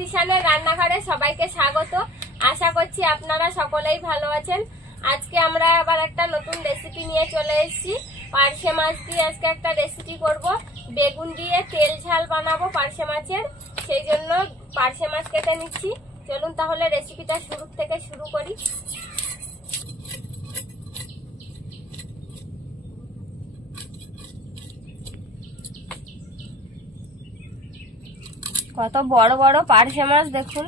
দিশানের রান্নাঘরে সবাইকে স্বাগত। আশা করছি আপনারা সকলেই ভালো আছেন। আজকে আমরা আবার একটা নতুন রেসিপি নিয়ে চলে এসেছি। পার্শে মাছ দিয়ে আজকে একটা রেসিপি করব। বেগুন দিয়ে তেল ঝাল বানাবো পার্শে মাছের, সেই জন্য পার্শে মাছ কেটে নিচ্ছি। চলুন তাহলে রেসিপিটা শুরু থেকে শুরু করি। কত বড় বড় পার্শে মাছ দেখুন।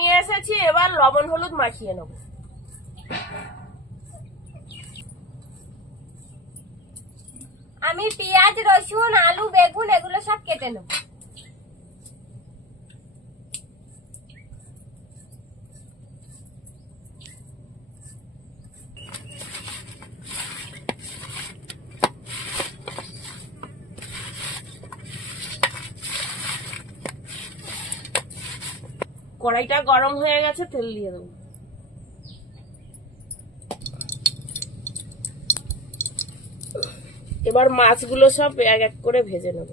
নিয়ে এসেছি, এবার লবণ হলুদ মাখিয়ে নেব। আমি পেঁয়াজ রসুন আলু বেগুন এগুলো সব কেটে নেব। কড়াইটা গরম হয়ে গেছে, তেল দিয়ে দেবো। এবার মাছগুলো সব এক এক করে ভেজে নেব।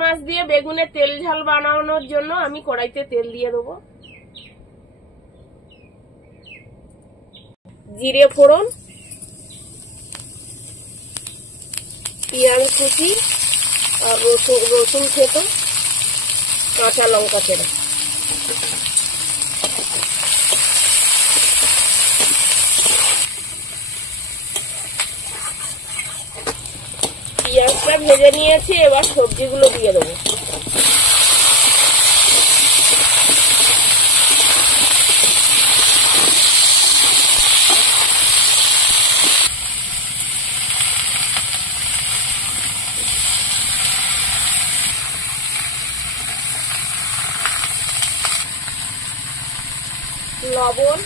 মাছ দিয়ে বেগুনের তেল ঝাল বানানোর জন্য আমি কড়াইতে তেল দিয়ে দেবো। জিরে ফোড়ন, পেঁয়াজ কুচি আর রসুন থেতো, কাঁচা লঙ্কা চেরা। পেঁয়াজটা ভেজে নিয়েছি, এবার সবজিগুলো দিয়ে দেবো। লবণ,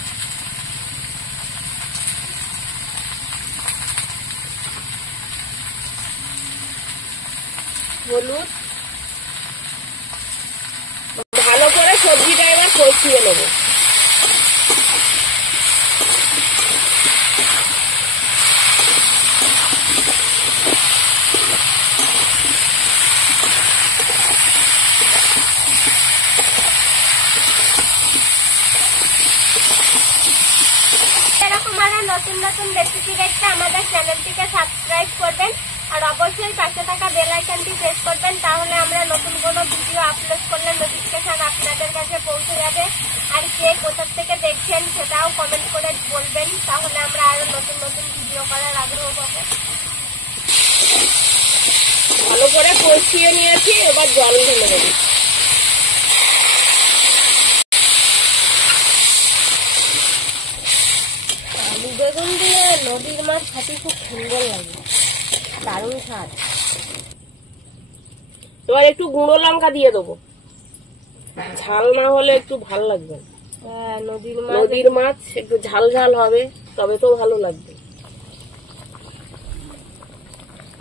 হলুদ, ভালো করে সবজিটা এবার কষিয়ে নেব। এরকম আরো নতুন নতুন রেসিপি দেখতে আমাদের চ্যানেলটিকে সাবস্ক্রাইব করবেন আর অবশ্যই পাশে থাকা বেল আইকনটি প্রেস করবেন, তাহলে আমরা নতুন কোনো ভিডিও আপলোড করলে নোটিফিকেশন আপনাদের কাছে পৌঁছে যাবে। আর কে কোথা থেকে দেখছেন সেটাও কমেন্ট করে বলবেন, তাহলে আমরা আরো নতুন নতুন ভিডিও করার আগ্রহ পাবো। ভালো করে কষিয়ে নিয়েছি, এবার জল ঢেলে দেবো। আলু বেগুন দিয়ে নদীর মাছ মাছ খেতে খুব সুন্দর লাগে, দারুণ স্বাদ। এবার একটু গুঁড়ো লঙ্কা দিয়ে দেবো, ঝাল না হলে একটু ভাল লাগবে। হ্যাঁ, নদীর মাছ একটু ঝাল ঝাল হবে, তবে তো ভালো লাগবে।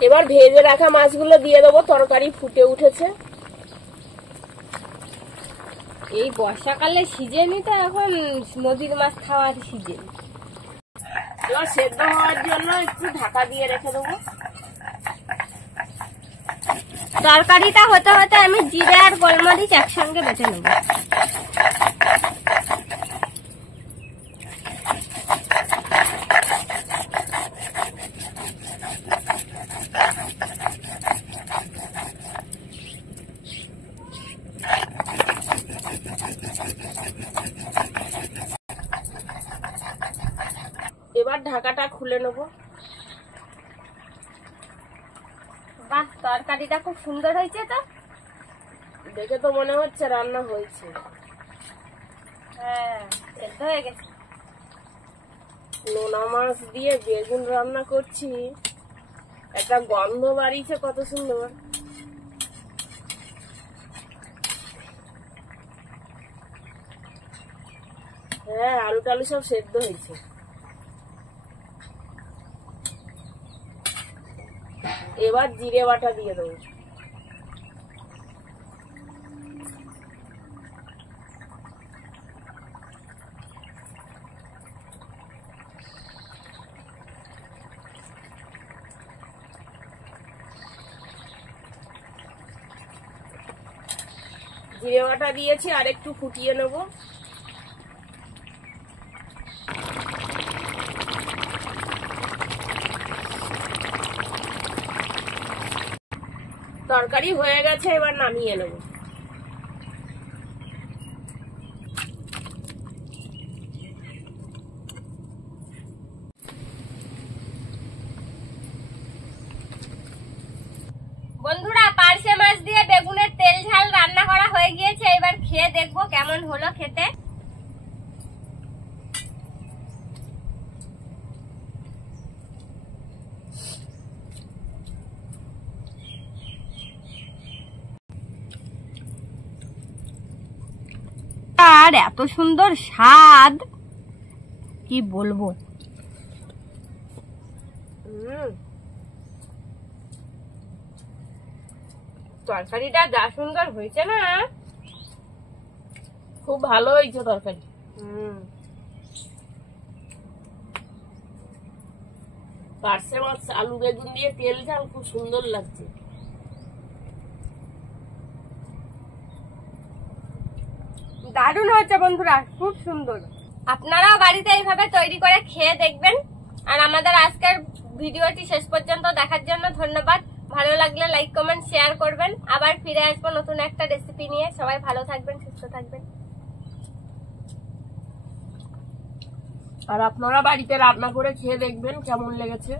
এবার ভেজে রাখা মাছগুলো দিয়ে দেবো, তরকারি ফুটে উঠেছে। এই বর্ষাকালে সিজনই তো এখন নদীর মাছ খাওয়ার সিজন। এবার সেদ্ধ হওয়ার জন্য একটু ঢাকা দিয়ে রেখে দেবো। তরকারিটা হতে হতে আমি জিরে আর গোলমরিচ একসঙ্গে বেটে নেব। এবার ঢাকাটা খুলে নেব। বাহ, তরকারিটা খুব সুন্দর হয়েছে তো, দেখে তো মনে হচ্ছে রান্না হয়েছে। হ্যাঁ, সেদ্ধ হয়ে গেছে। নোনা মাছ দিয়ে বেগুন রান্না করছি, একটা গন্ধ বাড়িছে কত সুন্দর। হ্যাঁ, আলু টালু সব সেদ্ধ হয়েছে। এবার জিরে বাটা দিয়ে দেবো। জিরে বাটা দিয়েছি, আর একটু ফুটিয়ে নেব। তরকারি হয়ে গেছে, এবার নামিয়ে নেব। বন্ধুরা, পার্শে মাছ দিয়ে বেগুনের তেল ঝাল রান্না করা হয়ে গিয়েছে। এবার খেয়ে দেখবো কেমন হলো খেতে। আর এত সুন্দর স্বাদ, কি বলবো। তরকারিটা যা সুন্দর হয়েছে না, খুব ভালো হয়েছে তরকারি। পার্শে মাছ আলু বেগুন দিয়ে তেল ঝাল খুব সুন্দর লাগছে। দারুণ হয়েছে বন্ধুরা, খুব সুন্দর। আপনারাও বাড়িতে এইভাবে তৈরি করে খেয়ে দেখবেন। আর আমাদের আজকের ভিডিওটি শেষ পর্যন্ত দেখার জন্য ধন্যবাদ। ভালো লাগলে লাইক কমেন্ট শেয়ার করবেন। আবার ফিরে আসবো নতুন একটা রেসিপি নিয়ে। সবাই ভালো থাকবেন, সুস্থ থাকবেন। আর আপনারা বাড়িতে রান্না করে খেয়ে দেখবেন কেমন লেগেছে।